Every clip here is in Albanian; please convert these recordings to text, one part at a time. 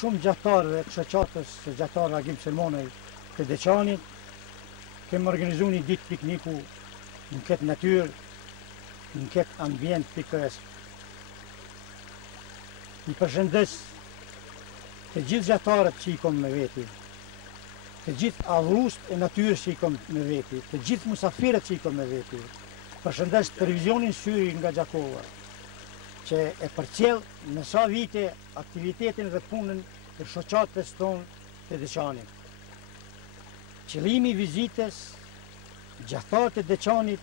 Shumë gjattarëve të shoqatës së gjattarëve Agim Selmonaj të Deçanit kemë organizu një ditë pikniku në këtë natyrë, në këtë ambient piktoresk. Një përshëndes të gjithë gjattarët që i kom me veti, të gjithë adhurust e natyrës që i kom me veti, të gjithë musafirët që i kom me veti. Përshëndes televizionin Syri nga Gjakova, që e përcjell në sa vite aktivitetin dhe punën e shoqatës tonë të Deçanit. Qëllimi i vizitës gjattarët e Deçanit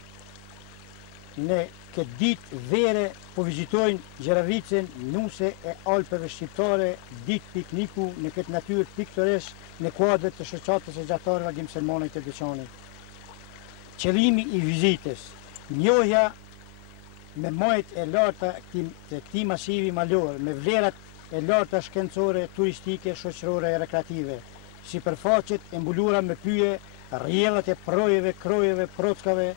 në këtë ditë vere po vizitojnë Gjeravicën, Nuse e Alpeve Shqiptare, ditë pikniku në këtë natyrë piktoresk në kuadër të shoqatës e gjattarëve Agim Selmonaj të Deçanit. Qëllimi i vizitës, njohja me majt e larta të këtij masivi malor, me vlerat e larta shkencore, turistike, shoqërore e rekreative, sipërfaqet e mbulura me pyje, rrjedhat e projeve, krojeve, prockave,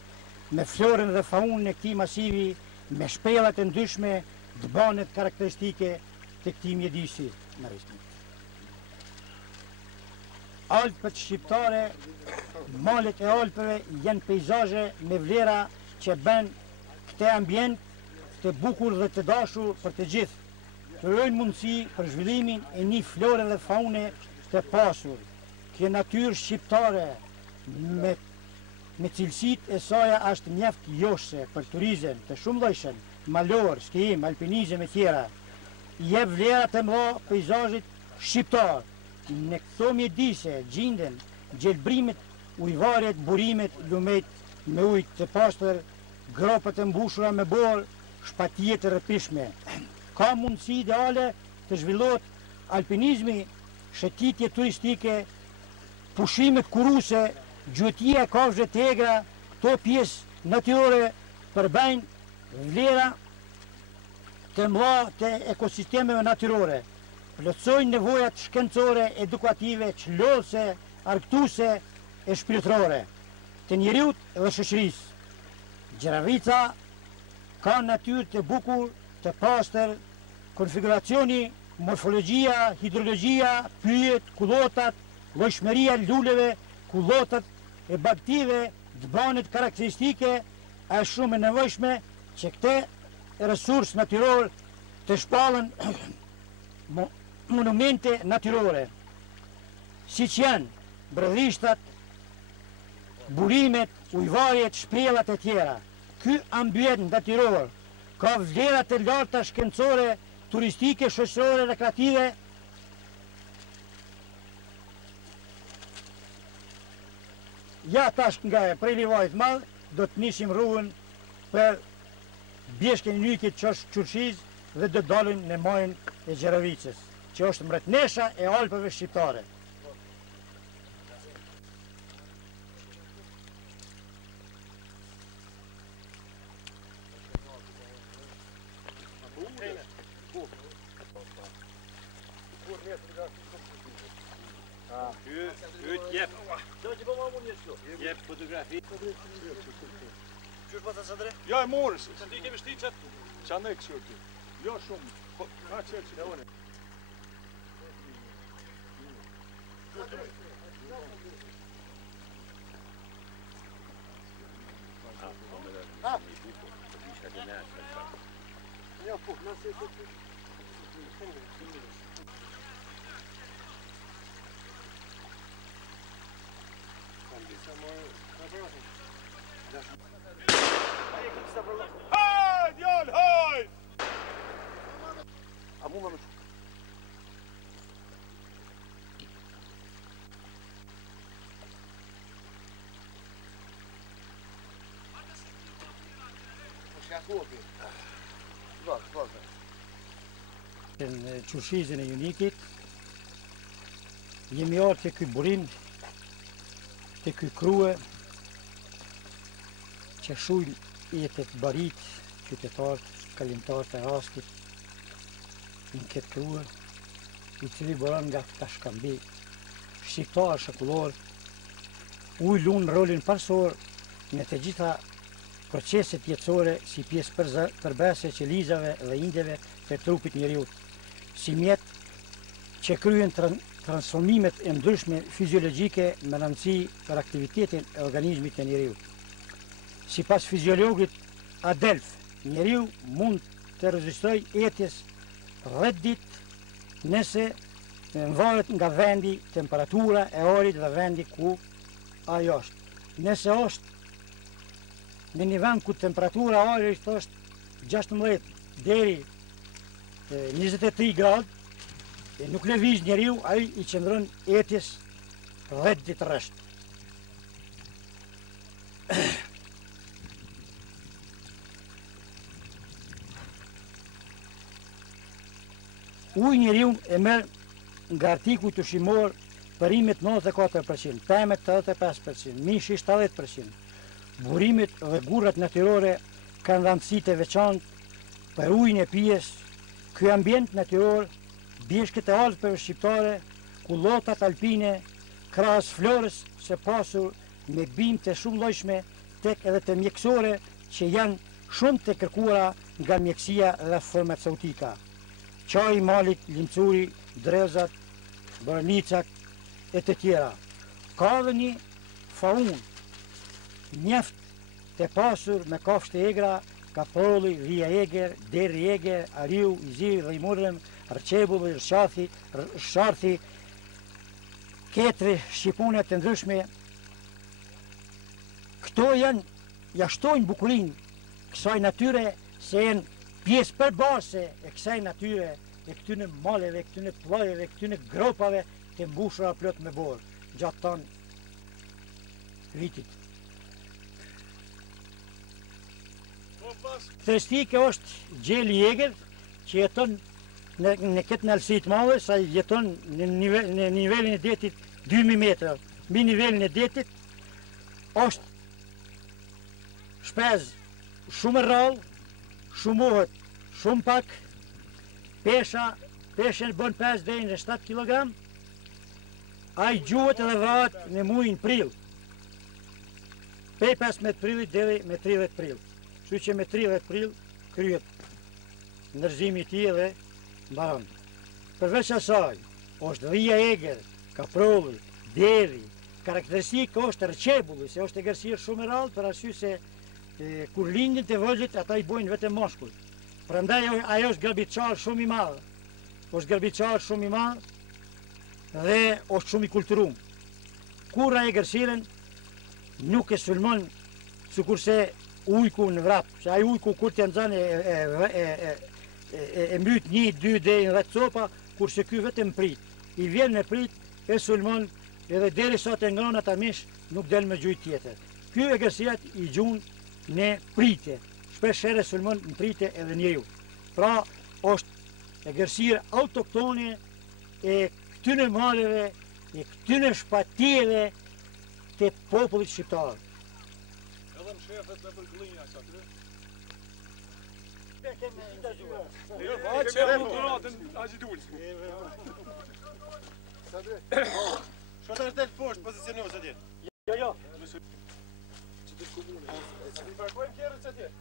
me florën dhe faunën e këtij masivi, me shpellat e ndryshme, dëbanet karakteristike të këtij mjedisi. Alpët shqiptare, malet e Alpëve janë peizazhe me vlera që bën këtë ambient të bukur dhe të dashur për të gjithë, të rojnë mundësi për zhvillimin e një flore dhe faune të pasur. Kjo natyrë shqiptare me cilësit e saja është mjaft joshse për turizëm të shumë llojshëm, malor, skijim, alpinizëm e tjera. Jep vlera të mëdha peizazhit shqiptar. Në këto mjedise gjenden gjelbrimet, ujvaret, burimet, lumet me ujë të pastër, gropët e mbushura me borë, shpatije të rrëpishme. Ka mundësi ideale të zhvillohet alpinizmi, shëtitje turistike, pushimet kuruse, gjutjia e kafshëve të egra, këto pjesë natyrore përbëjnë vlera të mëdha të ekosistemeve natyrore, plotësojnë nevojat shkencore, edukative, çlodhëse, argëtuese e shpirtërore të njeriut dhe shoqërisë. Gjeravica ka natyrë të bukur, të pastër, konfiguracioni, morfologjia, hidrologjia, pyjet, kullotat, llojshmëria e luleve, kullotat e baktive, dëbanet karakteristike, është shumë e nevojshme që këtë resurs natyror të shpallën monumente natyrore, siç janë bredhishtat, burimet, ujvarjet, shpellat e tjera. Ky ambient natyror ka vlera të larta shkencore, turistike, shoqërore, rekreative. Ja tash nga prej Livajit madh do të nisim rrugën për bjeshkën e Nykit që është Qurqiz dhe do dalim në majën e Gjeravicës, që është mbretnesha e Alpëve shqiptare. Jep fotografi. Qysh po të sadre? Ja e morës. Se ti kemi shti qëtë? Qa ne kështu ti? Jo shumë. Ka qërë që ne une. Ja, po, nëse e të Hajt, Jan, hajt! A mu më në në Qurqizin e Junikit, jemi arë të këj burim, të këj krue, që shujnë jetët barit, qytetarët, kalimtarët e rastit, në këtë krue, i cili bëran nga këta shkambi, shqiptarë, shëkullorë, Uji luan rolin parsor në të gjitha proceset jetësore si pjesë përbërëse që lizave dhe indjeve të trupit njeriut, si mjet që kryen transformimet e ndryshme fiziologjike me rëndësi për aktivitetin e organizmit të njeriut. Sipas fiziologit Adelf, njeriu mund të rezistoj etjes 10 ditë nëse varet nga vendi, temperatura e orit dhe vendi ku ajo është. Nëse është në një vend ku temperatura e orit është 16 deri 23 gradë, e nuk lëviz njeriu, ai i qëndron etjes 10 ditë rresht. Uji njeriu e merr nga artikuj ushqimor përimet 94%, pemet 85%, mishi 70%. Burimet dhe gurrat natyrore kanë rëndësi të veçantë për ujin e pijes. Ky ambient natyror, bjeshkët e Alpeve shqiptare, kullotat alpine, krahas florës së pasur me bimë të shumë llojshme, tek edhe të mjekësore që janë shumë të kërkuara nga mjekësia dhe farmaceutika. Qaj, malit, limcuri, drezat, bërnicak e të tjera. Ka dhe një faunë mjaft të pasur me kafshë të egra, kaprolli, vija eger, deri eger, ariu, iziri dhe i murrem, rqebulli, rësharthi, ketri, shqipunet të ndryshme. Këto jashtojnë bukurinë kësaj natyre se janë pjesë përbase e kësaj natyre, e këtyne maleve, e këtyne plojeve, e këtyne gropave të mbushura plot me borë gjatë tanë vitit. Karakteristike është gjeli eger që jeton në këtë nëllësi të madhe, sa jeton në nivelin e detit 2000 metra. Mbi nivelin e detit është shpez shumë rrallë, shumohet shumë pak, peshen bën 5 deri në 7 kg, ai gjuhet edhe vrahet në muajin prill. Prej 15 prillit deri me 30 prill. Kështu që me 30 prill kryhet ndërzimi i tij dhe mbaron. Përveç asaj, është dhia eger, kaprolli, deri, karakteristikë është rqebulli, se është egërsirë shumë e rrallë, për arsye se kur lindin të vëllezërit ata i bojnë vetëm moshkull. Prandaj ajo është gërbiçar shumë i madh. Është gërbiçar shumë i madh dhe është shumë i kulturuar. Kurra egërsiren nuk e sulmon sikurse ujku në vrap, se ai ujku kur të nxan e mbyt 1-2 deri në 10 copa, kurse ky vetëm prit. I vjen në prit, e sulmon edhe derisa të ngron ata mish, nuk del me gjujt tjetër. Ky egërsirat i gjun në pritje. Shpesh herë sulmon në pritje edhe njeriu. Pra, është egërsirë autoktone e këtyne maleve, e këtyne shpatjeve të popullit shqiptar. Edhe në shefet me përgëllinja që aty. Që më të ratën agjidullës. Shko të është delë poshtë, pozicionuar së tjetë. Jo. Që të komune. Që të parkojmë kjerët që tjetë.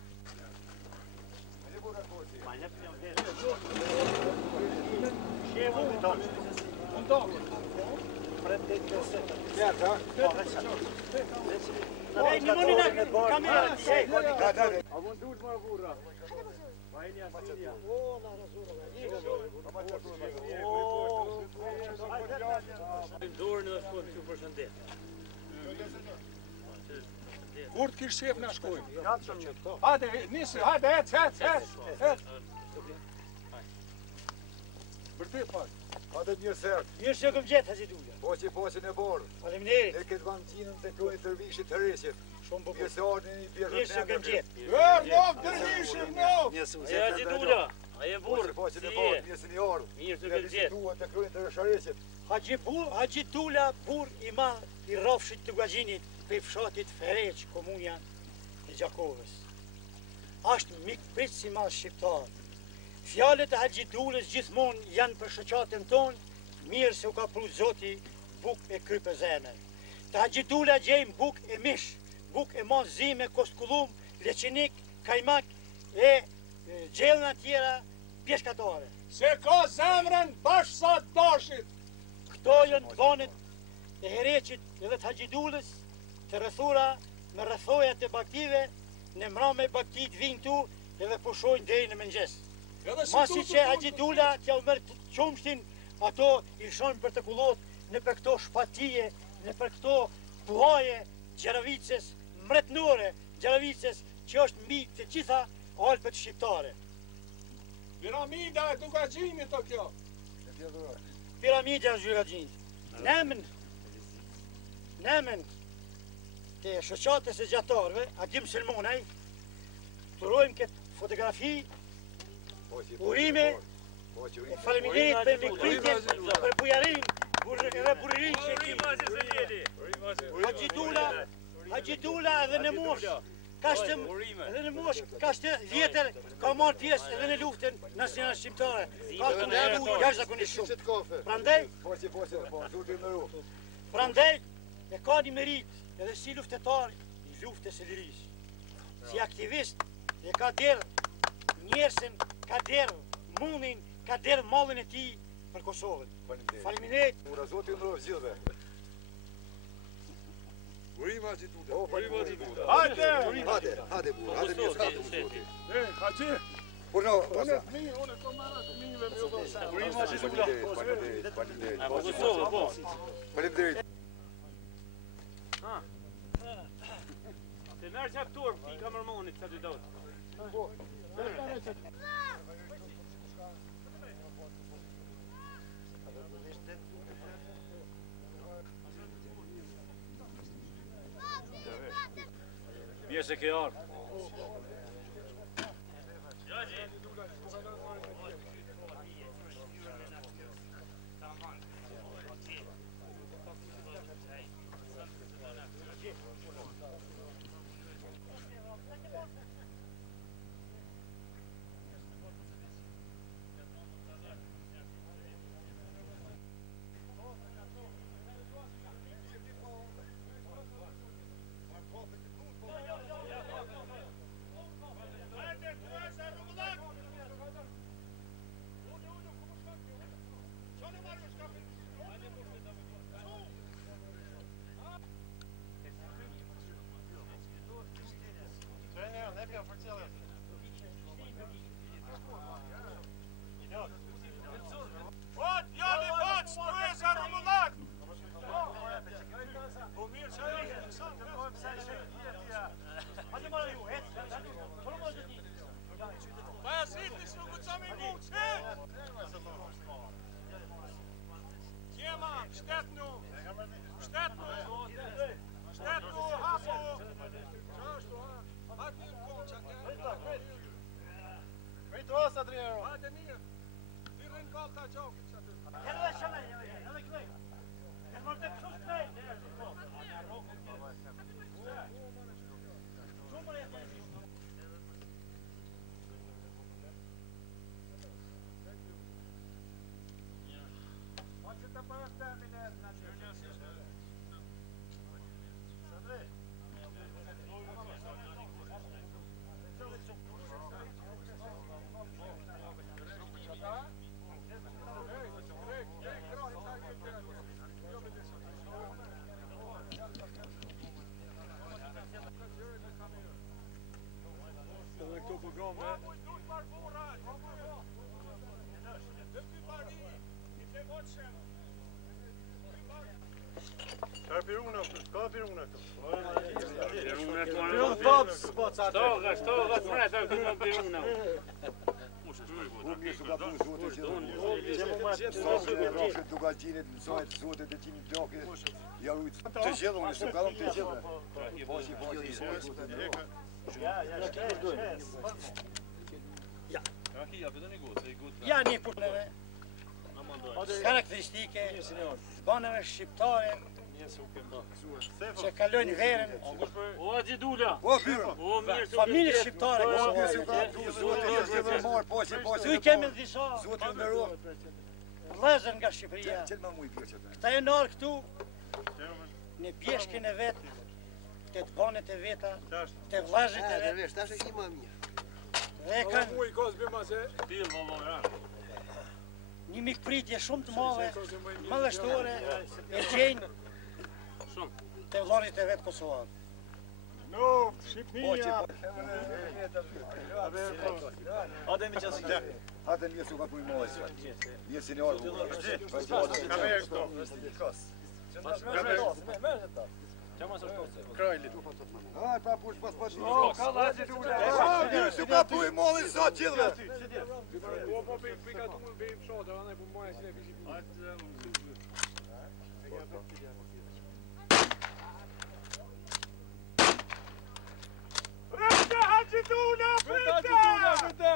Ma njëpë një vjerë. Shqevu në tonë. Unë tonë. Pret të të setër. Kjerët, ha? Po, veç. Një mundi në kamerë. A vën duhet më burra. Ma e një asilja. O, la razurë. Dorën dhe shkojmë që përshëndet. Kur të kishë shef në shkojmë? Hajde, nisë, hajde, hec. Vërtet, pak. Hajde mirë sërë, Mirë që këm gjetë, Hazidulja. poqe në borë. Faleminderit. E këtë vantinën të krojnë të rvishit të rrisjet. Shumë bukur. Mirë se ardhën një bjerë Mirë që këm gjetë. Nov, dërvishim, nov! E Hazidulja, a je burë, Poqe si në je? borë, mirë se një ardhë. Mirë që këm gjetë. Të krojnë të rrisjet. Haxhi Tula, bur i madh i rrafshit të Guaxhinit, pe fshatit Fereq, komunja e Gjakovës. Ashtë mikprit si madh shqiptar. Fjalët e Haxhi Tulës gjithmonë janë për shoqatën tonë, mirë se u ka pru Zoti buk e kryp e zemër. Të Haxhitula gjejmë buk e mish, buk e mazime, kostkullum, leqinik, kajmak e gjellëna tjera pjeshkatare. Se ka zemrën bashkë sa dashit. Këto janë banit e Hereqit edhe të Haxhitulës, të rrethura me rrethojat e baktive, në mrame baktit vinë tu edhe pushojnë deri në mëngjes. Masi që Haxhitula t'ja u merë të qumshtin, ato i lëshojnë për të kullot në për këto shpatije, në për këto puhaje Gjeravicës, mretnore Gjeravicës, që është mbi të gjitha Alpet shqiptare. Piramida e Dugaxhinit të kjo. Piramida e Dugaxhinit. Nemen të shoqatës e gjatarëve, Agim Selmonaj, turojmë këtë fotografi, urime, faleminderit për mikpritjen, për bujarin, edhe buririn që kemi. Haxhitula edhe në mosh, kashtë vjetër, ka marrë pjesë edhe në luftën nacionale shqiptare. Ka të nëru jashtëzakonisht shumë. Prandaj, e ka një merit edhe si luftetar i luftës së lirisë. Si aktivist, e ka derë njerësin, ka derë mundin, ka derë mallin e tij për Kosovën. Faleminderit. Ura Zoti ndroj zgjidhve. Urime Haxhitula. Hajde! Hajde burr, hajde mirë ka të Zoti. Haxhi. Por no, Unë të marrë të mive me udo sa. urime Haxhitula. Faleminderit. A po Kosovë, po. Faleminderit. Te merë qatë turp, ti kamermonit, sa dy dotë. Mirë se ke ardhë. Dugaxhinit mësohet zotet e timi bloke. Ja rujt të gjithë, unë s'u kallëm të gjithë. Ja një punëve karakteristike baneve shqiptare që kalojnë verën. O Haxhitula. Po pyro. O mirë se Familje shqiptare Këtu i kemi disa vëllezër nga Shqipëria. Këta e nërë këtu në bjeshkën e vetë, të banet e veta, të vlazhit e vetë. Dhe kanë një mikpritje shumë të madhe, madhështore, e gjenjë të vlazhit e vetë Kosovë. Luft, Shqipnia! Hajde mjesu ka kuj mojës. Mjesin e orë. Krajlit. A, ta push pas pas. Mjesu ka kuj mojës sa qilve. Po, pika të mund bëjmë shotë, anaj po mojës ne pishim. Rëtë, haqituna, vëtë!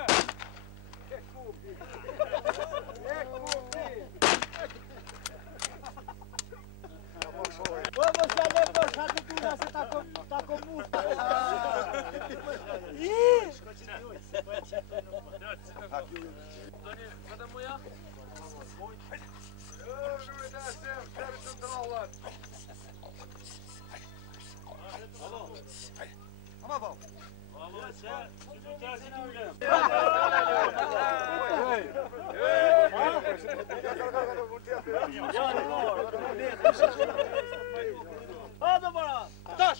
Hadi bana! Taş!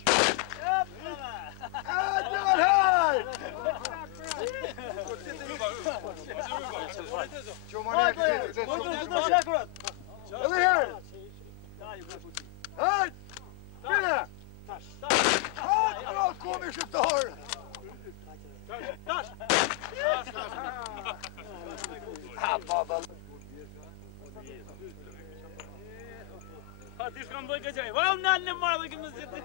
Kom shqiptar! Ha ti shkon bëj këqaj. Va unë në marrë dhe këmë zjetë.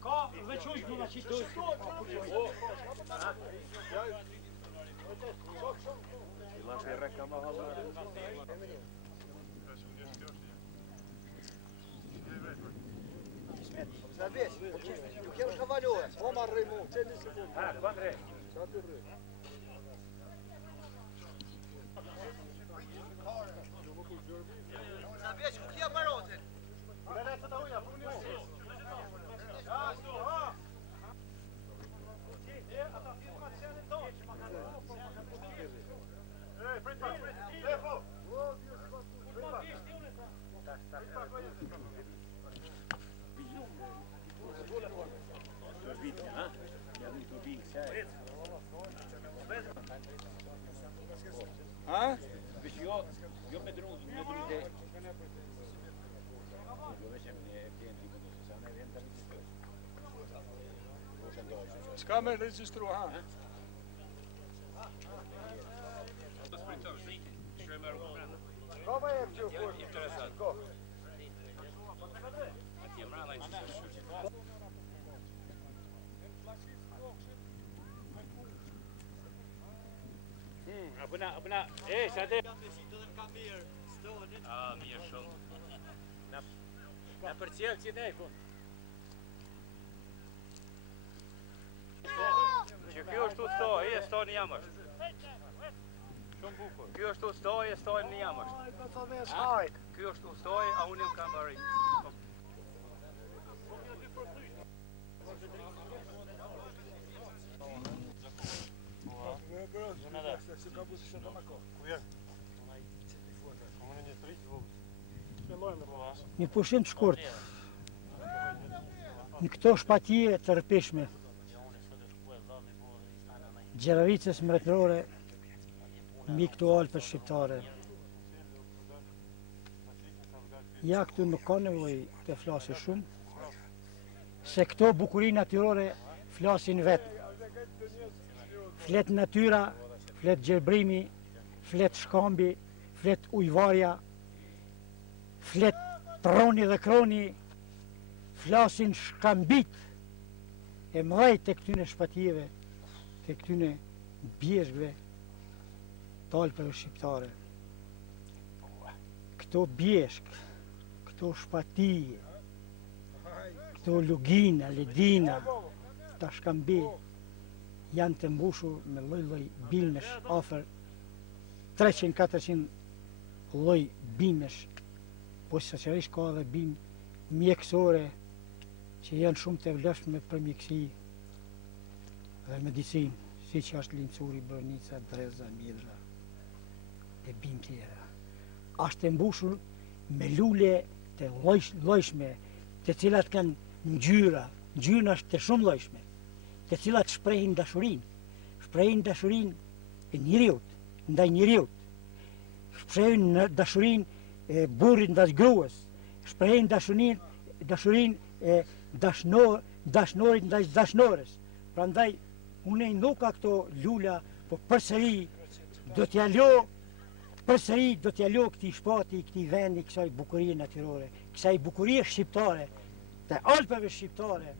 Ka veçuj në qitoj. Ju kemë shkavalohe. Po marrë mu. Ha? Jo me dru te. S'ka me registru, ha? Kama e që fërë? Apuna, sa te? Mirë shumë. Na përcjell që ne, po. Që kjo është të sto, e sto një jam është. Ky është ustaje, staji në jam është. Ky është ustaje, a unë kam bari. Një pushim të shkurt në këto shpatije të rëpishme Gjeravicës mretërore mbi këto Alpët shqiptare. Ja këtu nuk ka nevojë të flasë shumë, se këto bukuri natyrore flasin vetë. Flet natyra, flet gjerbrimi, flet shkambi, flet ujvarja, flet troni dhe kroni, flasin shkambit e mëdhej të këtyne shpatijeve, të këtyne bjeshkve të Alpëve shqiptare. Këto bjeshk, këto shpatije, këto lugina, ledina, këta shkambi, janë të mbushur me lloj-lloj bilmesh, afër 300-400 lloj bimesh, po saqërisht ka edhe bim mjekësore që janë shumë të vlefshme për mjekësi dhe medicinë, siç është lincuri, bronica, dreza, midra e bim tjera. Është e mbushur me lule të llojshme, të cilat kanë ngjyra është të shumë llojshme, të cilat shprehin dashurinë e njeriut, ndaj njeriut, shprehin dashurinë e burrit ndaj gruas, shprehin dashurinë e dashnorit ndaj dashnores. Prandaj unë i ndoka këto lula, po përsëri do t'ja lo këtij shpati, këtij vendi, kësaj bukurie natyrore, kësaj bukurie shqiptare, të Alpëve shqiptare.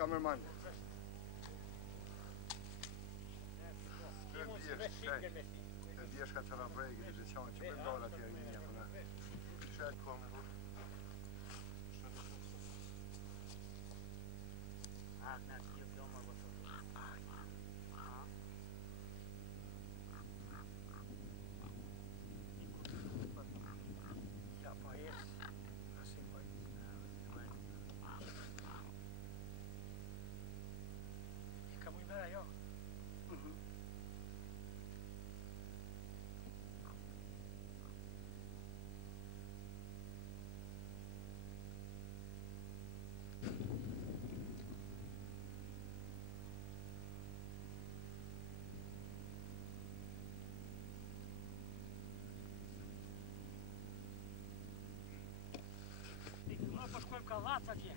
Kamerman. Të bjeshka të rabregi, të qanë që për ndolla të jari një për në. Shetë komë. Shkojmë kallac atje.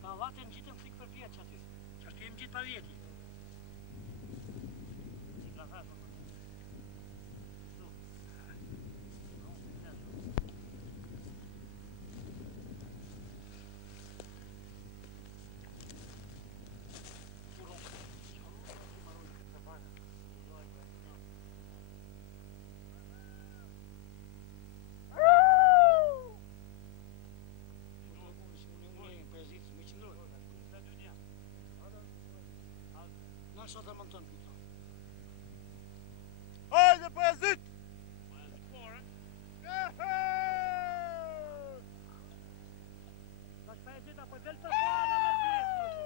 Kallacin gjitëm frikë për vjeç aty. Që ashtu jem gjitë pa vjeti. Si ka thashë. sot e monton këto. Hajde Pajazit! Tash Pajazit apo del të fana me pjesë.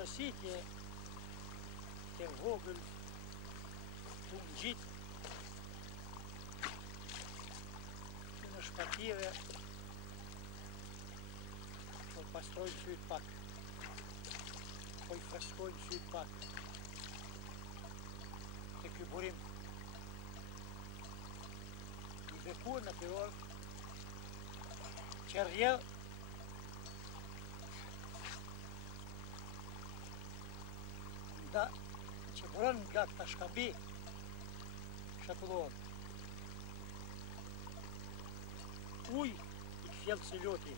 Ndësitje të vogël të në gjitë në shpative po pastrojnë sytë pak, po i freskojnë sytë pak të ky burim i vekuar në të orë që rrjedh da që buron nga këta shkambi shatullon uj i fjellë se loti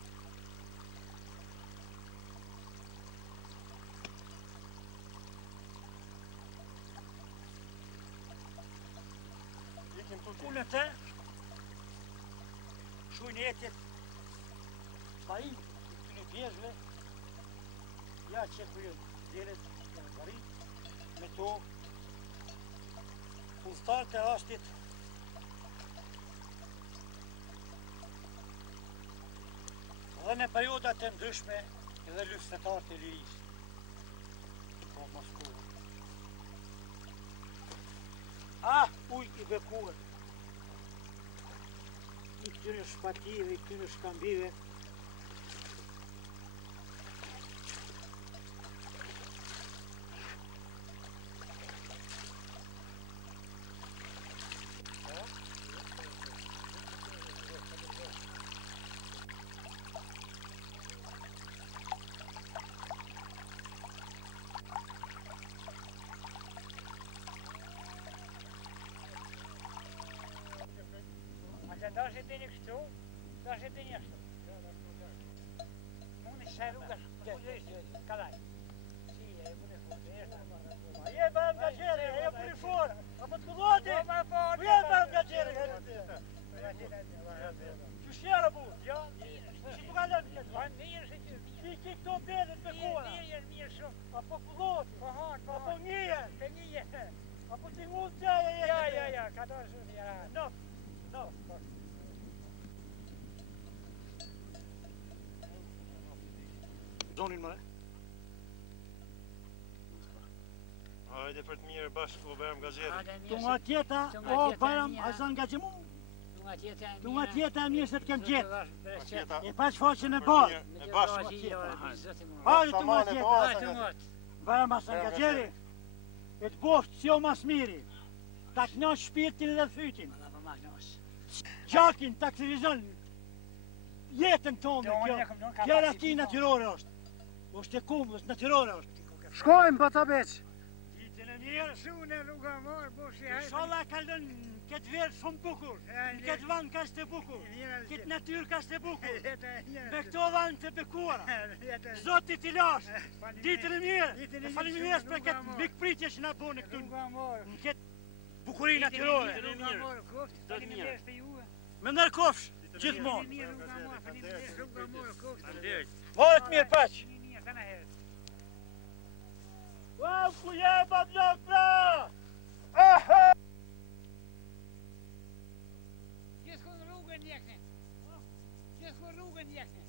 unë të shujnë jetjet pa i të në pjezve ja që kujë djelet në garit me to udhëtar të rastit dhe në periodat të ndryshme edhe luftetar të lirisë ka Moskova. Uj i bekuar i këtyre shpative, i këtyre shkambive Ndash e dini kështu, ndash e dini ashtu. Mundi se rrugash, kalaj. Si, e pune furë, e je bërë nga qere, e pune furë, apo të këlloti, e bërë nga qere. Që shjera burë? Ja, që të kalën këtë? Mirë, që që mirë. Që këto bedet me kuara? Mirë shumë. Apo këlloti, apo njëje, apo që mund të e ja, ka do shumë jera. No. Zonin më? Hajde për të mirë bashkë u Bajram Gaxheri. Tunga tjeta, o Bajram Hasan Gaxhimu. Tunga tjeta e mirë se të kem gjetë. E pa shfaqen e barë. E bashkë. Hajde tunga tjeta. Bajram Hasan Gaxheri. E të boftë si o mas miri. Ta knash shpirtin dhe fytin. Gjakin, ta aktivizon jetën tonë. Kjo rasti natyrore është. është e kumë, është natyrore është. Shkojmë pa ta beq. Ditën e mirë. Shune nuk ka marë, po shi hajtë. Inshallah kalon këtë verë shumë bukur. Këtë vend ka shte bukur. Këtë natyrë ka shte bukur. Me këto vend të bekuara. Zoti t'i lash. Ditën e mirë. Faleminderit për këtë mikpritje që na bëni këtu. Në këtë bukurinë natyrore. Me ndër kofsh, gjithmonë. Morët mirë paq. Wow, ku je bablok pra? Gjithku në rrugën njekne. Gjithku në rrugën njekne.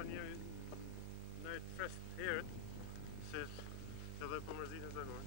Në e të fest herët, se edhe po mërzitën të nërë.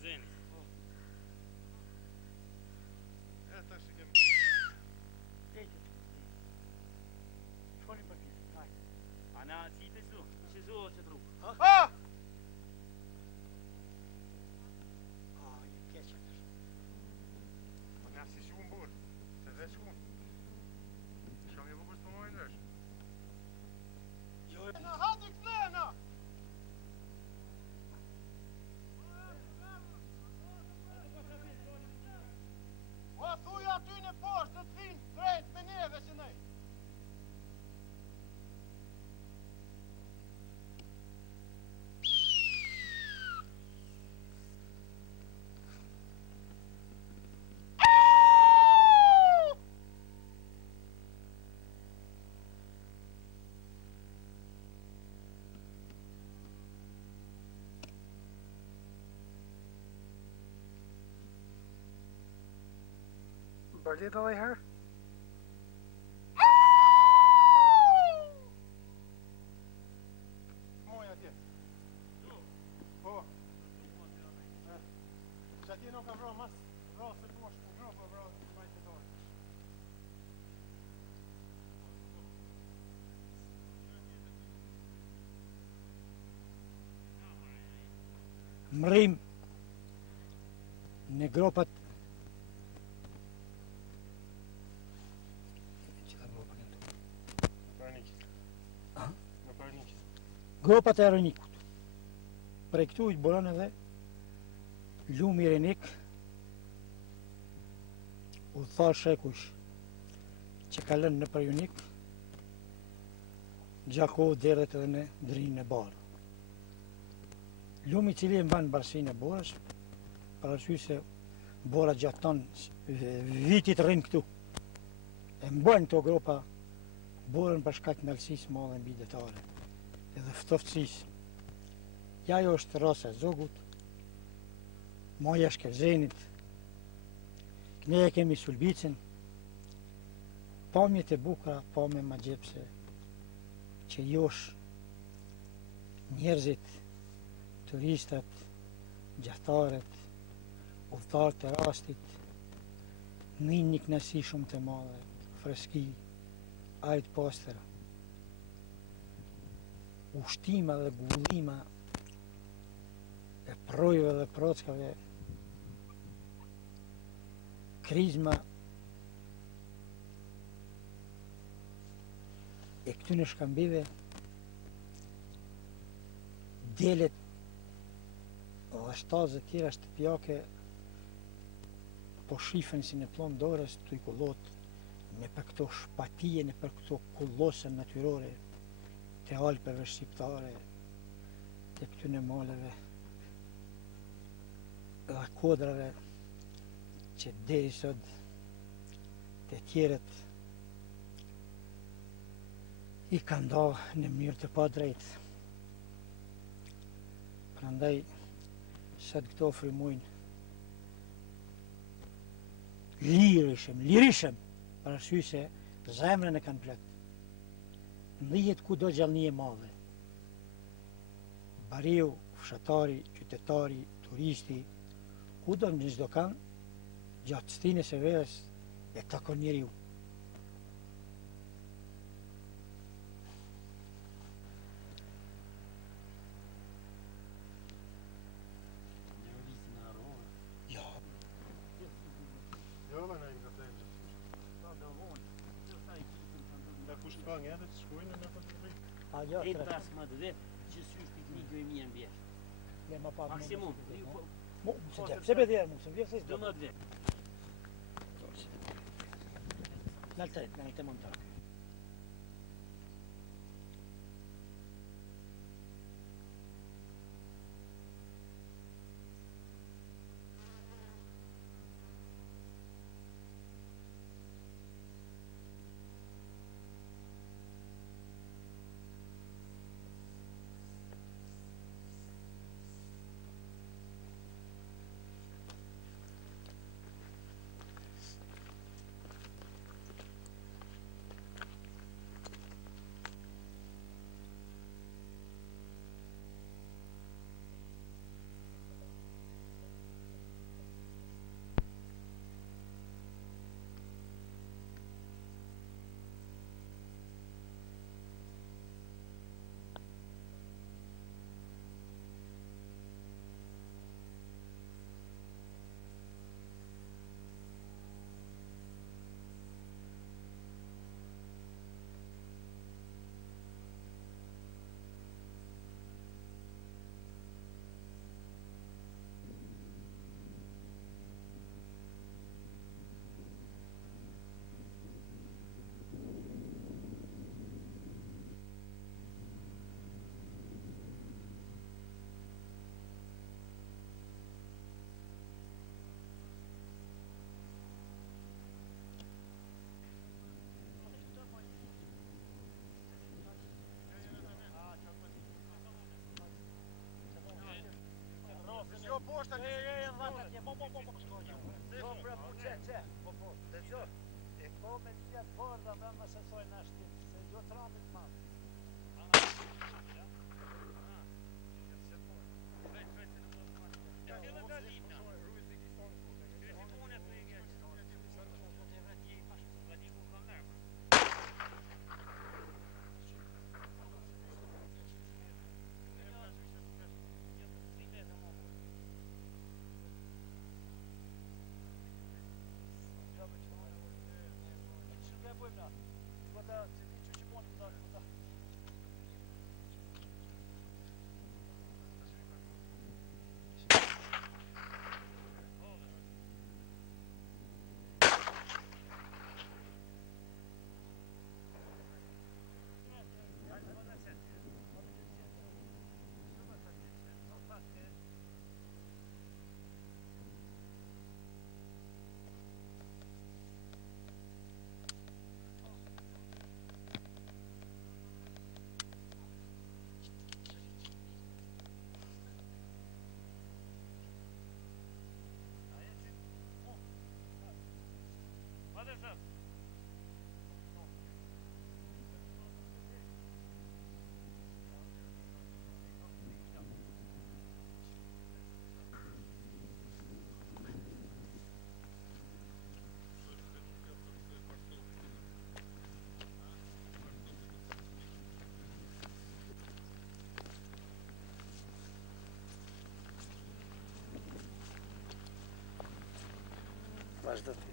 Zeni. Ja, tash e kem. Shkoni për t'i. Ana, si të zu? Si zu o që tru? Ha! Bërdi të dhe herë? Moj atje. Po. Që atje nuk ka vro mas rrasë të poshtë në grupë, vro majtë të dorë. Mrim në gropat gropat e Aronikut. Prej këtu i boron edhe lumi Renik, u tha shekush që ka lënë në Aronik, gjako derdhet edhe në drinë e barë. Lumi cili e mban barësinë e borës, parasysh se bora gjatë tonë vitit rrinë këtu. E mbojnë këto gropa borën për shkak të ndalësisë madhe mbi detare edhe ftoftësisë. Ja ajo është rasa e zogut, moja shkelzenit, ne e kemi sulbicin, pamjet e bukura, pamje ma gjepse, që josh njerëzit, turistat, gjahtarët, udhëtarët të rastit, një knasi shumë të madhe, freski, ajt pastër, ushtima dhe gullima e projve dhe prockave, krizma e këtyne shkambive, delet dhe shtazë tjera shtëpjake po shifen si në plon dorës të i kullot në për këto shpatije, në për këto kullosën natyrore të Alpeve shqiptare, të këtyne maleve dhe kodrave që deri sot të tjeret i ka nda në mënyrë të pa drejtë. Prandaj sot këto frymojnë lirishëm, parasysh se zemrën e kanë plot. Ndihet kudo gjallënie madhe. Bariu, fshatari, qytetari, turisti, kudo në çdo kan, gjatë stinës e verës e takon njeriu. E pas më të vetë që sy është pikniku e mirë në vjetë. Maksimum. Se be djerë mu, se vjetë se s'do. 12 vetë. Në të montarë. Jo poshtë, po. E ko me tjetë borda dhe më sesoj në ashtim, se do të ramit madhë. Vazhdo ti.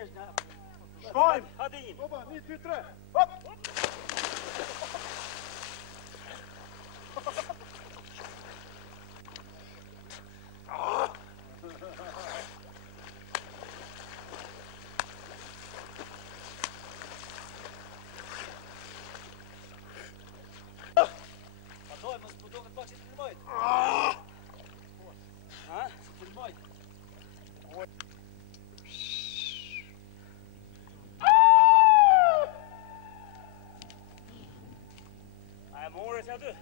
bjesh nga... Shkojmë! Hadi im! Opa, 1, 2, 3. Doj, mos më duket pak që të filmojt. Ha? Që të filmojt. A e more që aty?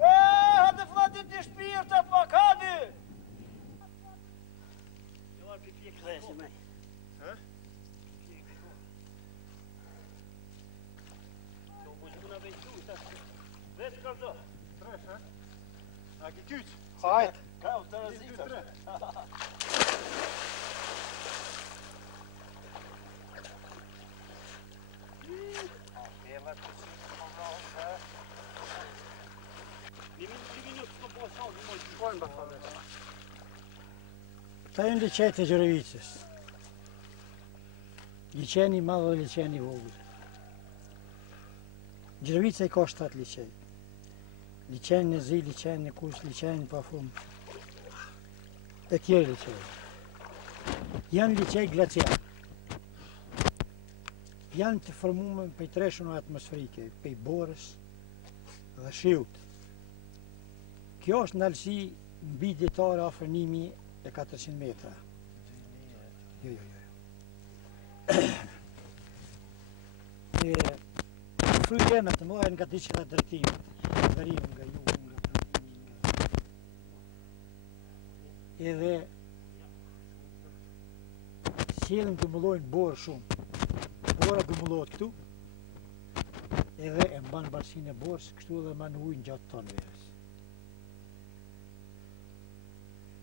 Hajde flatit të shpirë të pak, hajde! Jo, arë pipi e këthesi, me. Do buzhuna vejtu, vetë ka do. A ki kyç? Hajde! Ka u të rëzita. Ta jënë liqej të Gjërëvicës. Liqeni madhë dhe liqeni vogël. Gjërëvica i ka 7 liqej. Liqeni në zi, liqeni në kus, liqeni pa fund. E tjerë liqej. Janë liqej glaciar. Janë të formume për treshën atmosferike, për borës dhe shiut. Kjo është nalësi mbi ditare afër 1400 metra. Jo. Frujeme të mëdha nga diçka drejtimit, varim nga jugu, nga prandimi, edhe sjellën gëmbullojnë borë shumë. Bora gëmbullohet këtu, edhe e mban bashkinë e borës, kështu edhe man ujnë gjatë tonë verës.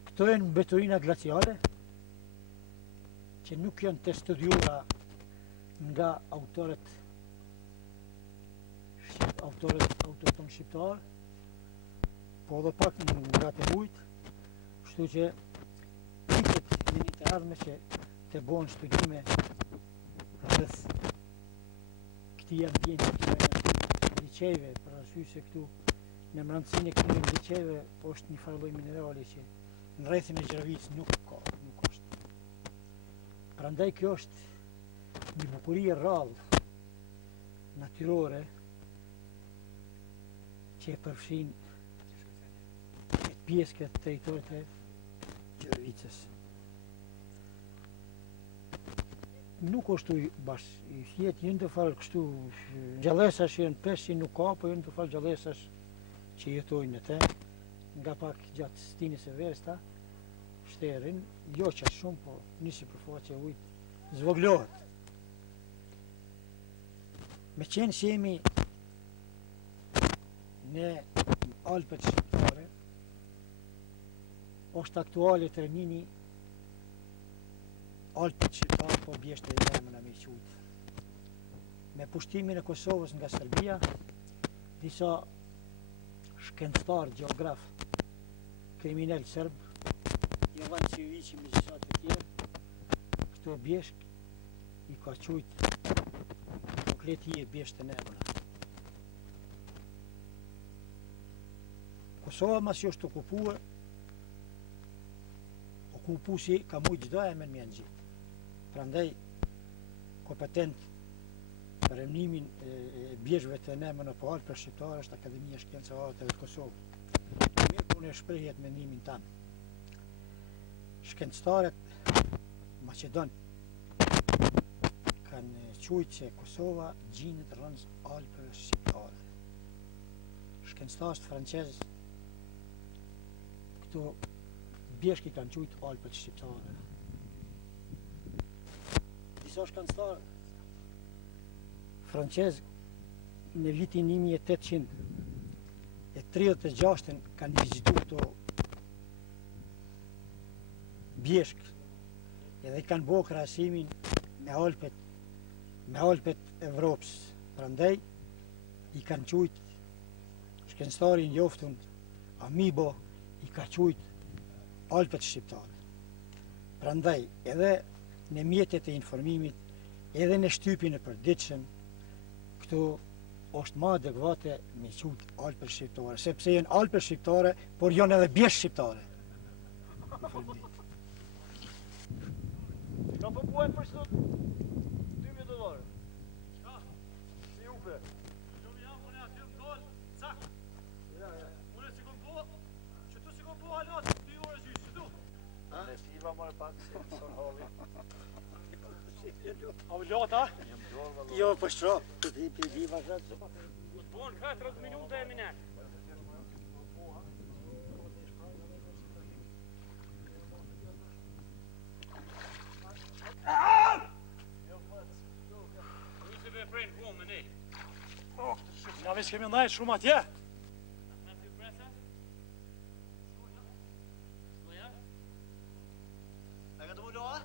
Këto janë mbeturina glaciale, që nuk janë të studiuara nga autorët autohton shqiptar, po edhe pak nga të mujt, kështu që ikët një të ardhme që të bojnë studime rreth këtij ambienti të liqejve, për arsye se këtu në mbrëmsinë e këtyre liqejve është një farë lloj minerali që në rrethin e Gjërëvicës nuk është. Prandaj kjo është një bukuri e rrallë natyrore që e përfshin këtë pjesë këtë teritorit e Gjërëvicës. Nuk është i thjetë, jënë të falë kështu gjallësash jënë pesë që nuk ka, po jënë të falë gjallësash që jetojnë në te, nga pak gjatë stinës e verës ta, shterin, jo që është shumë, po nisi për faqe e ujtë zvoglohet. Me qenë që jemi në Alpet shqiptare, është aktuale të rënini Alpet shqiptar, po bjeshtë e zemën e me qujtë. Me pushtimin e Kosovës nga Serbia, disa shkencëtar, geograf, kriminal serb, Jovan Civici, me gjësat të tjerë, këto bjeshk i ka qujtë prokleti e bjeshtë e nemëna. Kosova mas që është okupusi ka mujtë gjdo e men mjanë gjithë. Prandaj, kompetent për emnimin e bjeshve të nemën po Alpet shqiptare është Akademia Shkencave të Kosovës. Mirë punë e shprehjet me emnimin tanë. Shkencëtarët Macedon kanë qujtë që Kosova gjinët rëndës Alpeve shqiptare. Shkencëtarët francezë këto bjeshki kanë qujtë Alpet shqiptare. Disa shkencëtarë francezë në vitin 1836 kanë vizitu këto bjeshk edhe kanë bo krahasimin me Alpet Evropës. Prandaj i kanë qujtë shkencëtarin njoftun Amibo i ka qujtë Alpet shqiptare. Prandaj, edhe në mjetet e informimit, edhe në shtypin e përditshëm, këtu është ma adekuate me qut Alpër shqiptare, sepse janë Alpër shqiptare, por janë edhe bjesh shqiptare. Ka përbuajnë për shtot $2.000. Si upe? Shumë jam, unë aty më dollë, cak. Unë si kom po, që tu si kom po halat, 2 orë gjysh, që tu? Në shiva marë pak, se son halli. A u lata? Jo, për shtro, të ti viva shatë. Bon 4 minuta e minet. Ja, vi kemi ndajt shumë atje. A ka të mullo, a?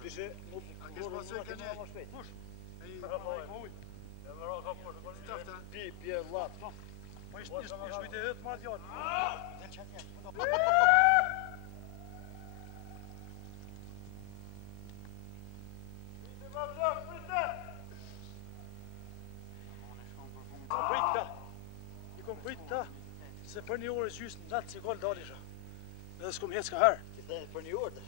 Pishe, a kesh pasoj këne? Pje, vlat. Po ishte ujtë e dhëtë marrë djallë. I kom bëjt ta, se për 1 orë gjysë në natë cikol dalisha. Edhe s'kom hecë ka herë. Për 1 orë?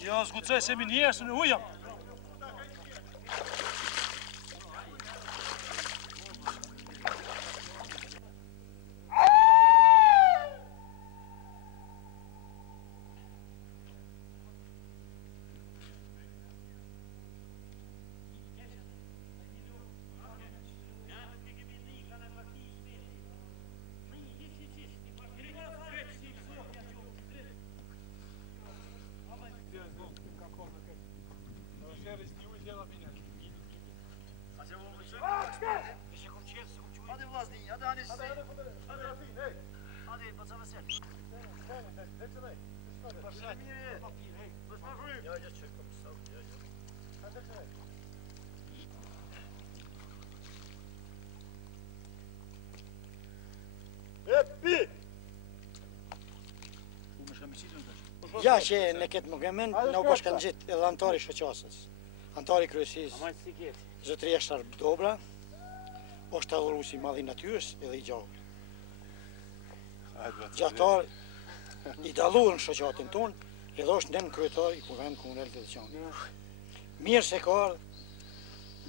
Jo, s'gucoj se mi njerë, së në hujam. Hadi vlazni, hadi hani size. Hadi, po ca vesel. Ja, ja, çek komisar. Ja, ja. Epi! Ja që në këtë moment në bashkan gjitë edhe antari shoqasës, antari kryesisë, zotëria Sharp Dobra, është adhuruesi madh i natyrës edhe i gjallë. Gjatar i dalluar në shoqatin tonë, edhe është nën kryetar i kuvend komunal të Veçantë. Mirë se ka ardhur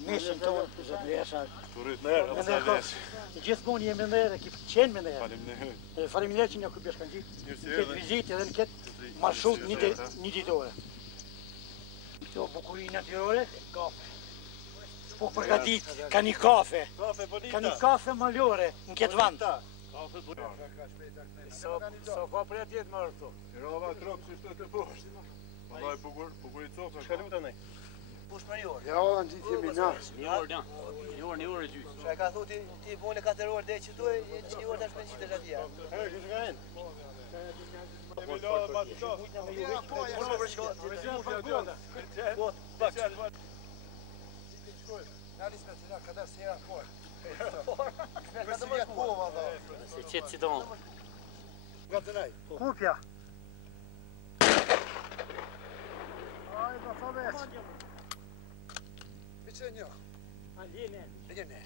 mesin tonë zotëria Sharp. Gjithmonë jemi ndër, qenë me ndër. Faleminderit që na ku bashkan gjitë. Këtë vizitë edhe në këtë marshut një ditore. Këto bukurie natyrore, kafe. Po përgatit, ka një kafe. Ka një kafe malore në këtë vend. Sa ka për atjet marrë këto? Rava trok që shtë të poshtë. Vallaj bukur i copë. Shka lumë të nej? Push për 1 orë. Ja, ola në gjitë jemi na. 1 orë, ja. 1 orë e gjysë. Shka ka thu ti bone 4 orë dhe që tu e 1 orë tash me qitë të atia. Kështë ka enë? Kemi lo dhe ma të to. Push për shko. Nalis me të nga këta se janë kohë. Me si vjetë po, valla. Se qëtë si tonë. Nga të nej. Kupja. Ajde, sa veç. Mi që një? Aljene. E një.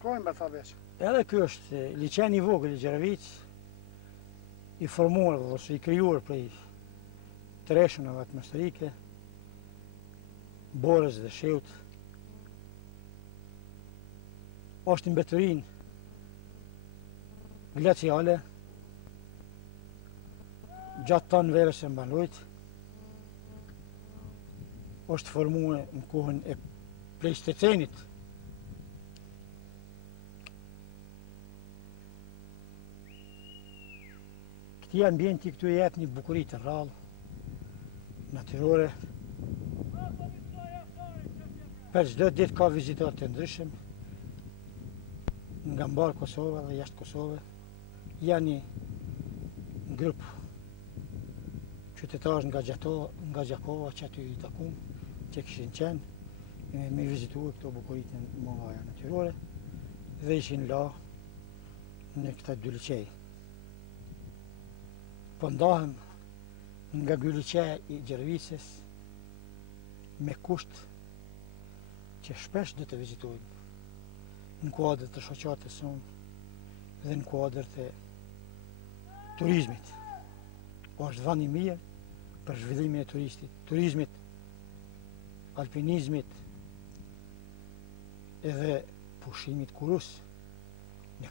Shkojmë be tha veç. Edhe ky është liçeni i vogël i Gjeravicës, i formuar ose i krijuar prej treshënave atmosferike, borës dhe sheut. Është mbetërin glaciale, gjatë tanë verës e mbanojt, është formuar në kohën e Pleistocenit. Këti ambienti këtu e jep një bukuri të rrallë, natyrore. Për çdo ditë ka vizitatë të ndryshëm nga mbar Kosova dhe jashtë Kosovë. Janë një grup qytetarë nga Gjakova që aty i takum, që kishin qenë me vizituar këto bukuritë në mollaja natyrore dhe ishin la në këta dy liçej. Po ndahem nga ky liçej i Gjervisës me kusht që shpesh do të vizitojmë në kuadër të shoqatës sonë dhe në kuadër të turizmit. Është vend i mirë për zhvillimin e turizmit, alpinizmit edhe pushimit kurus në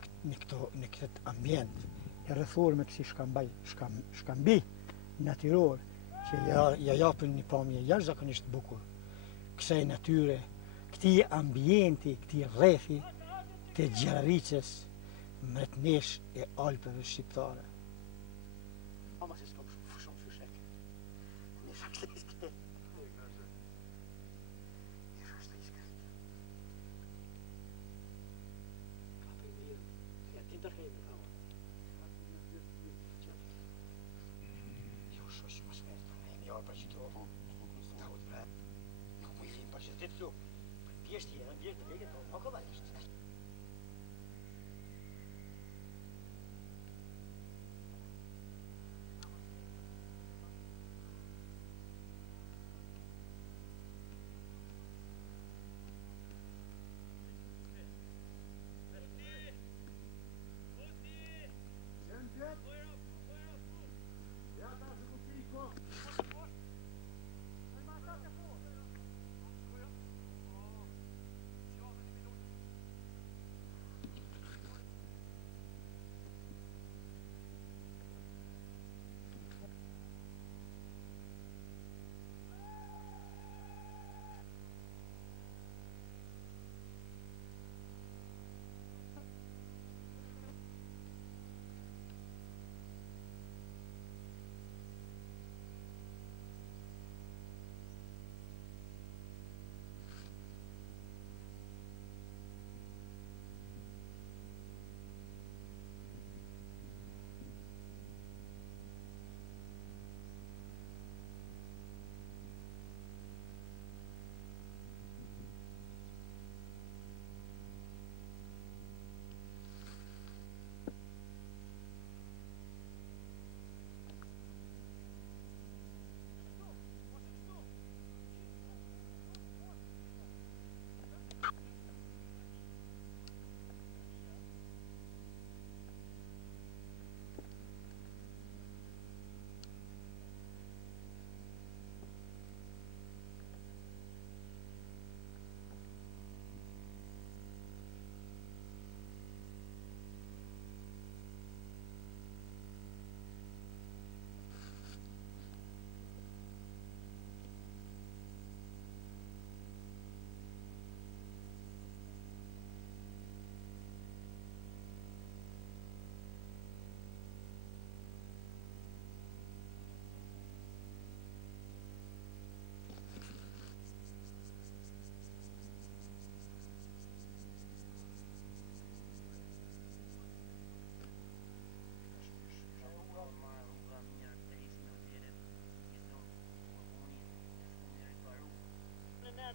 këtë ambient e rrethuar me kësi shkambi natyror që ja japin një pamje jashtëzakonisht bukur kësaj natyre, këtij ambienti, këtij rrethi të Gjervisës mretnesh e Alpeve shqiptare. Ama se s'kam shumë fyshek. Në shakliske. Në shakliske. Kapë i mirë. Ja ti ndërhej në kama. Jo, shosh më shmet. E një orë për që të ofë. Ta u të bre. Nuk mu i vinë për që të të flu. Për pjeshti e në bjeshtë të veket, nuk o vajshtë.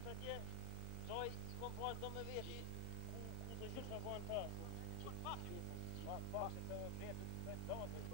Atje, zoj, s'kom pas do me veti ku të gjithë në vonë të. Qëtë pasi? Pasi të vretë të dozë.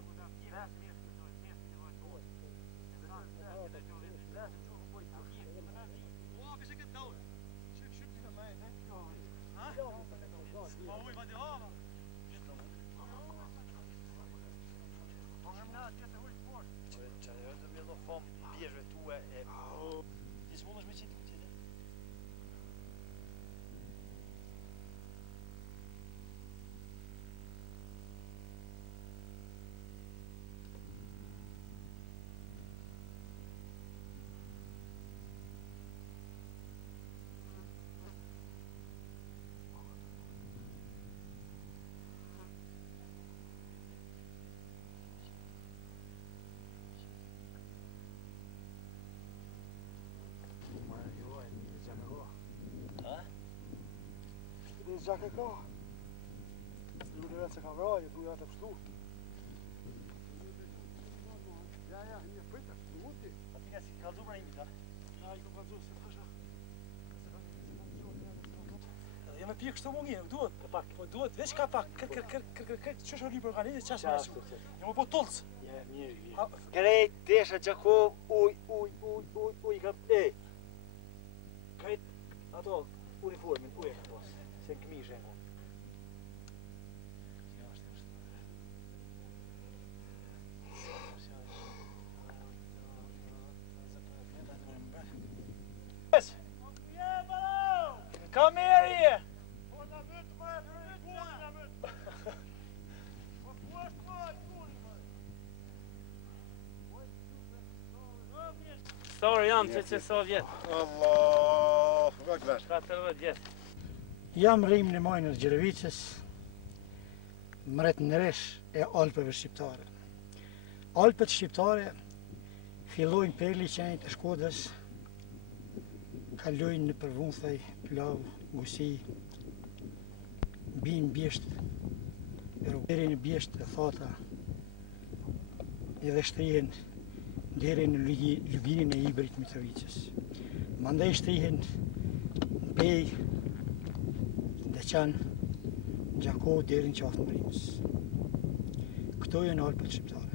gjak e ka. Lule vetë se ka vraje, duja të pështu. Ja, një pritër, duhet ti. A ti ka si kalzu pra imi, ta? Ja, i ka kalzu, se të kësha. Edhe me pje kështu mungi, duhet. Po duhet, veç ka pak, kërë, që është libër ka një, qashë me shku. Një më po tullës. Ja, mirë. Krejt, desha, Gjakov, uj, ka... Krejt, ato, uniformin, uj e ka pas. Se në këmishë e ka. Kom her hier! Sorry janë që sa vjetë. Allahu Akbar. 14 vjetë. Jam rrim në majnës Gjerevicës, mret në resh e Alpëve shqiptare. Alpët shqiptare fillojnë për liqenjit e Shkodës, kalojnë në përvunthej, plavë, gusi, binë bjesht, deri në bjesht e thata, edhe shtrihen deri në luginin e Ibrit Mitrovicës. Mandej shtrihen në Pej, Deçan, Gjakov deri në qafë Marinës. Këto janë Alpët shqiptare.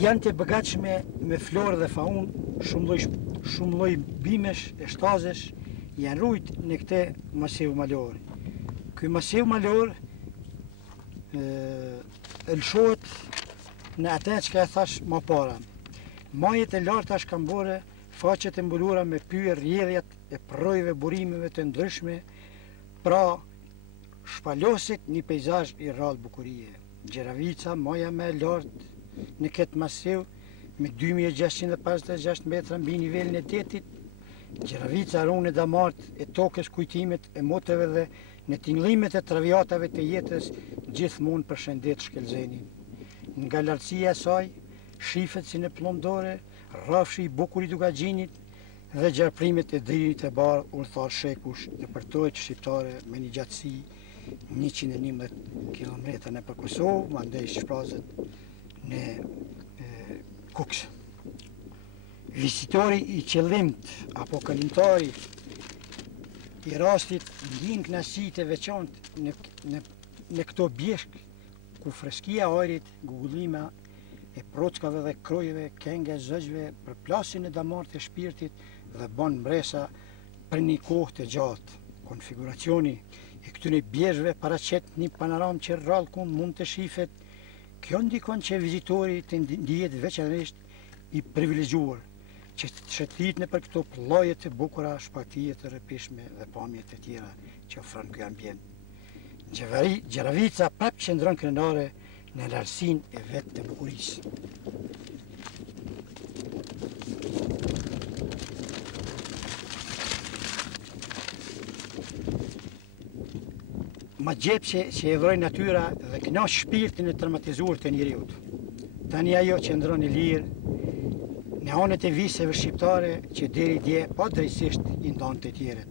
Janë të begatshme me florë dhe faun, shumë lloj bimesh e shtazesh, janë rujt në këte masiv malor. Ky masiv malor lëshohet në atë që ka e thash më para. Majet e larta shkambore, faqet e mbulura me pyje rjedhjat e projve burimeve të ndryshme, pra shpalosit një pejzazh i rrallë bukurie. Gjeravica, maja me e lartë në këtë masiv, me 2656 metra mbi nivelin e detit, Gjeravica runë e damart e tokës kujtimet e moteve dhe në tinglimet e traviatave të jetës gjithmonë përshëndet shkelzeni. Nga lartësia e saj, shifet si në plombdore, rrafshi i bukurit u gaxhinit dhe gjarprimet e drinit e barë urthar shekush dhe përtojt shqiptare me një gjatësi 111 km në për Kosovë, mandej shprazet në Kuks. Vizitori i qëllimt apo kalimtari i rastit ndjen kënaqësitë e veçantë në këto bjeshk ku freskia e ajrit, gugullima e prockave dhe krojeve, kenge zëgjve përplasin e damart e shpirtit dhe bën mbresa për një kohë të gjatë. Konfiguracioni e këtyre bjeshkve paraqet një panoramë që rrallë mund të shifet. Kjo ndikon që vizitori të ndihet veçanërisht i privilegjuar, që të shëtit në për këto pllaje të bukura, shpatije të rrëpishme dhe pamje të tjera që ofron ky ambient. Gjeravica prap qëndron krenare në lartësinë e vetë të bukurisë. Ma gjepse që e dhroj natyra dhe kënaq shpirtin e traumatizuar të njeriut. Tani ajo qëndron i lirë në anët e viseve shqiptare që deri dje pa drejtësisht i ndonë të tjeret.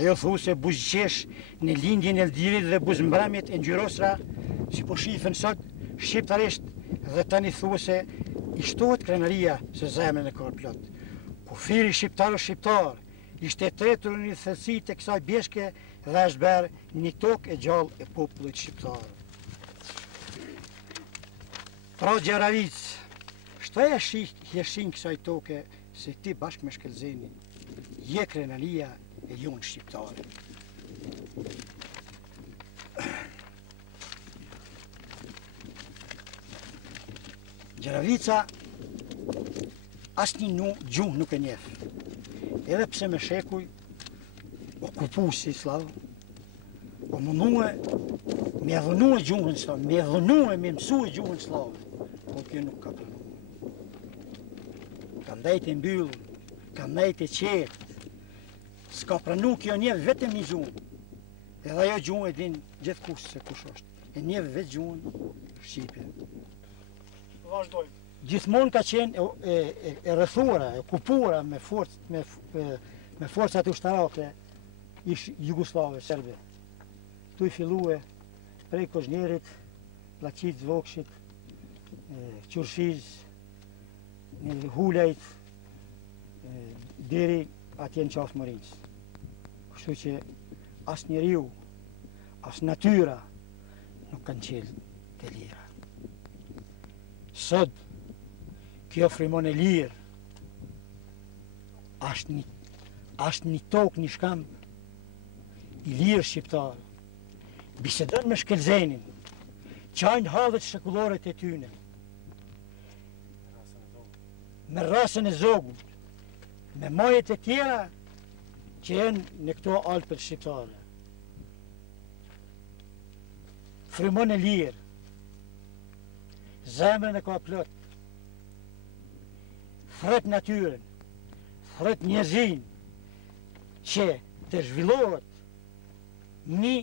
Ajo thuse buzëqesh në lindjen e ldirit dhe buzëmbramjet e ngjyrosra, si po shifen sot shqiptarisht dhe tani thuse i shtohet krenaria se zemrën e ka plot. Kufiri shqiptar o shqiptar ishte tretur një thellësi të kësaj bjeshke dhe është bërë një tokë e gjallë e popullit shqiptar. Pra Gjeravic, shtoja hjeshin kësaj toke se ti bashkë me shkelzeni, je krenaria e jonë shqiptare. Gjeravica asnjë gjuhë nuk e njeh. Edhe pse me shekuj okupu si Slavë, o mundue me dhënue gjuhën slavë, me dhënue me mësue gjuhën slavë, po kjo nuk ka pranu. Ka ndajt e mbyllur, ka ndajt e qetë, s'ka pranu kjo njeh vetëm një gjuhë, edhe ajo gjuhë e din gjithë kush se kush është, e njeh vetë gjuhën shqipe. Vazhdojmë. Gjithmonë ka qenë e rrethuara, e okupuara me forcë, me me forcat ushtarake ish Jugoslave, Serbe. Tu I fillue prej Kozhnjerit, Plaçit, Zvokshit, Qurfiz, Hulajt, deri atje në qafë Morinës. Kështu që as njeriu, as natyra nuk kanë qelë të lira. Sot, kjo Frymon e lirë, ashtë një tokë, një shkamb, I lirë shqiptar, bisedon me shkelzenin, qajnë hallet shekullore të tyne, me rasën e zogut, me majet e tjera që jenë në këto Alpët shqiptare. Frymon e lirë, zemrën e ka plot, thret natyren, thret njerëzin, që të zhvillohet një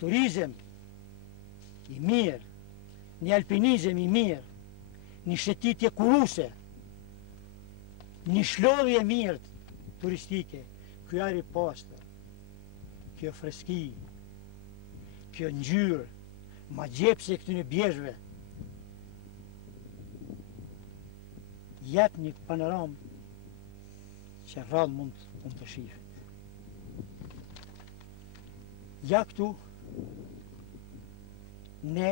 turizm I mirë, një alpinizm I mirë, një shëtitje kuruse, një shlodhje mirë turistike, kjo ajri pastër, kjo freski, kjo ngjyrë, ma gjepse këtyne bjeshve, jep një panoram që rrallë mund të shifet. Ja këtu, në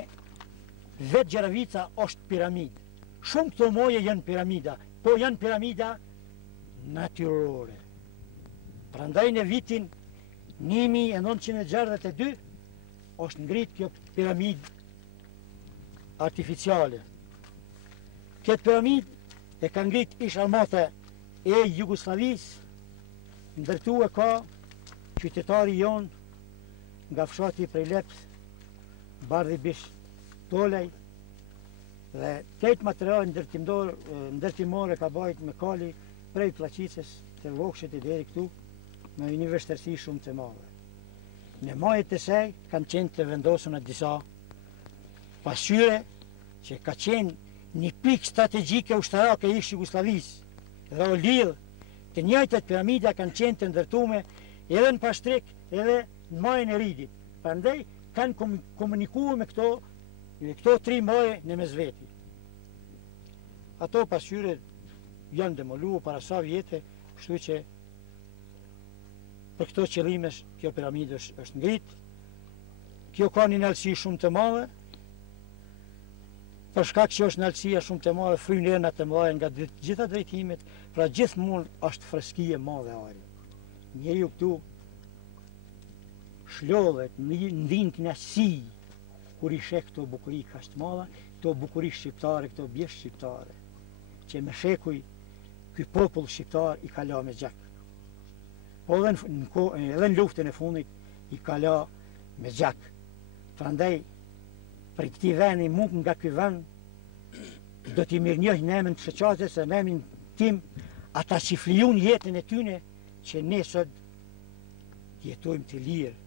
vetë Gjeravica është piramidë. Shumë këto moje janë piramida, po janë piramida natyrore. Prandaj në vitin 1962 është ngrit kjo piramidë artificiale. Këtë piramidë e ka ngrit Ish Armata e Jugoslavisë, ndërtu e ka qytetari jonë nga fshati prej Leps, Bardhi Bish Tolaj, dhe këtë material ndërtimore ka bajt me kali prej Plaçicës të Vokshit I deri këtu, me një vështërsi shumë të madhe. Në majet e saj kanë qenë të vendosuna disa pasqyre që ka qenë një pikë strategjike ushtarake Ish Jugosllavisë dhe o lidh të njëjtat piramida kanë qenë të ndërtume edhe në Pashtrik edhe në majën e Ridit. Prandaj kanë komunikuar me këto tri maje në mes veti. Ato pasqyre janë demoluar para sa vjete, kështu që për këto qëllimesh kjo piramidë është ngrit. Kjo ka një nalësi shumë të madhe, për shkak që është nalësia shumë të madhe, fryn erna të mëdha nga gjitha drejtimet, pra gjithmonë është freski e madhe ajri. Njeriu këtu shlodhet, ndin kënaqësi kur I sheh këto bukuri kaq të mëdha, këto bukuri shqiptare, këto bjesht shqiptare, që me shekuj ky popull shqiptar I kala me gjak. Po edhe në luftën e fundit I kala me gjak. Prandaj për këti vendi muk nga ky vend do t'i mirënjoh në emrin të shoqatës, në emrin tim, ata që flijun jetën e tyne që ne sot jetojmë të lirë.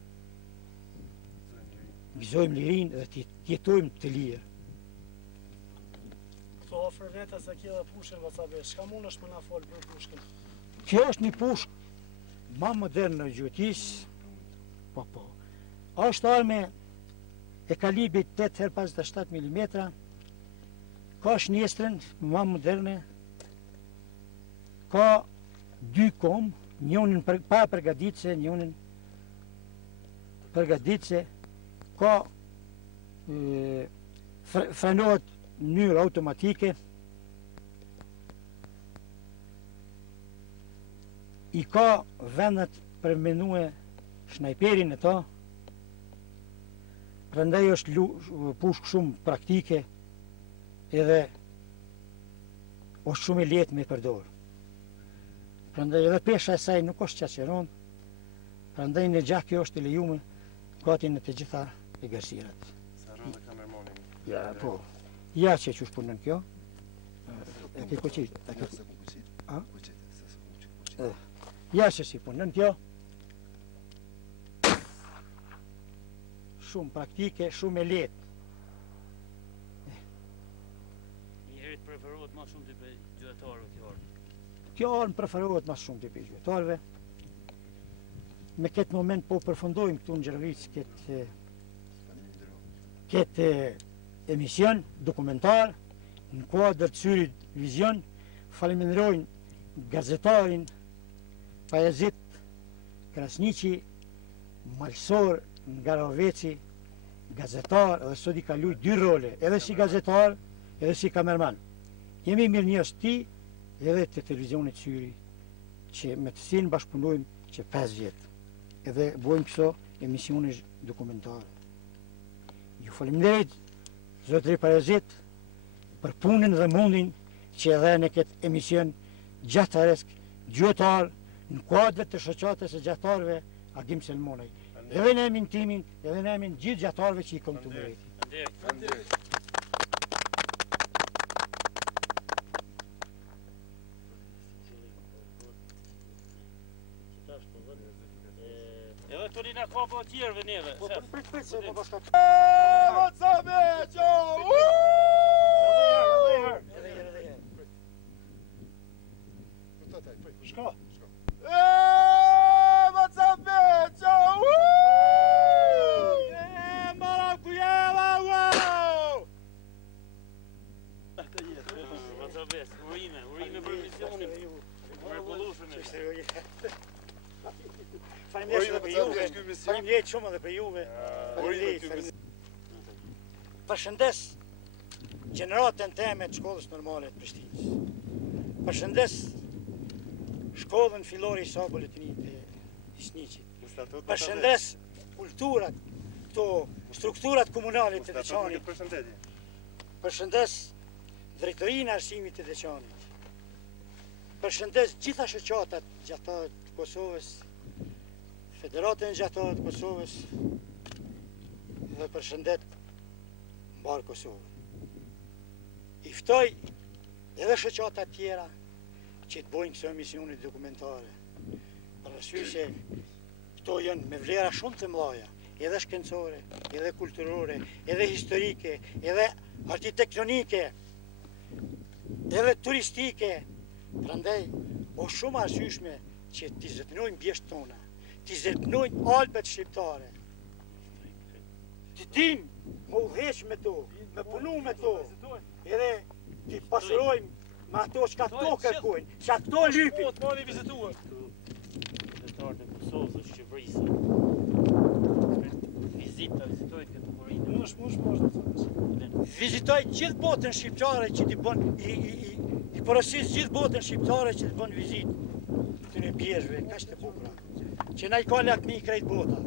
Gëzojmë lirin dhe jetojmë të lirë. Këto ofër veta se kjo dhe pushën vësabe, shka mund është më na folë për pushkën? Kjo është një pushkë ma modern në gjuhëtis, po. Është arme e kalibrit 8x57 mm, ka shnestrën ma moderne, ka dy kom, njënin pa përgaditse, njënin përgaditse, ka frenohet në mënyrë automatike, I ka vendet për menue snajperin e ta, prandaj është pushkë shumë praktike edhe është shumë e lehtë me përdor. Prandaj edhe pesha e saj nuk është qaqeron, prandaj në gjak kjo është e lejume gati në të gjitha e gërsirat. Sa rrëndë kamermonin? Ja, po. Ja që që shpunën kjo. E ke koqit. Ja që si punën kjo. Shumë praktike, shumë e lehtë. Një herit preferohet ma shumë të gjyqtarëve të jorë. kjo armë preferohet mas shumë të pejgjvetarve. Me këtë moment po përfundojmë këtu në Gjërëvic këtë emision dokumentar në kuadër të Syrit Vizion. Faleminderojnë gazetarin Pajazit Krasniqi, malsor nga Raveci, gazetar, edhe sot i ka luajtur 2 role, edhe si gazetar, edhe si kamerman. Jemi mirë njës ti edhe të televizionit Syri, që me të cilin bashkëpunojmë që 5 vjetë, edhe bojmë këso emisione dokumentare. Ju faleminderit, zotëri Pajazit, për punën dhe mundin që edhe në këtë emision gjataresk, gjuetar, në kuadrët të shoqatës e gjatarve Agim Selmonaj. Edhe në emin timin, edhe në emin gjithë gjatarve që i kom të mëreti. Edhe të rina ka po tjerëve neve. Prit se po bashka. Shko. Urime për misionin. Faleminderit shumë edhe për juve. Përshëndes gjeneratën teme të shkollës normale të Prishtinës. Përshëndes shkollën fillore i Sabullit të Isniqit. Përshëndes kulturat, këto strukturat komunale të Deçanit. Përshëndes drejtorinë e arsimit të Deçanit. Përshëndes gjitha shoqatat gjatare të Kosovës, Federatën gjatare të Kosovës dhe përshëndet mbar Kosovën. I ftoj edhe shoqatat tjera që të bojnë këso emisione dokumentare. Për arsye se këto janë me vlera shumë të mëdha, edhe shkencore, edhe kulturore, edhe historike, edhe arkitektonike, edhe turistike. Prandaj, o shumë arsyeshme që t'i zëtënojnë bjeshtë tona, t'i zëtënojnë Alpet shqiptare. T'i dim më udheq me to, me punu me to, edhe t'i pasurojmë me ato që ka to kërkojnë, që ato lypin. Qytetarët e Kosovës dhe Shqipërisë. Vizitojnë këtë kurinë. Vizitoj gjithë botën shqiptare që t'i bën, i porosis gjithë botën shqiptare që t'i bën vizit të në bjerëve, ka që të bukra, që na i ka lakmi krejt bota.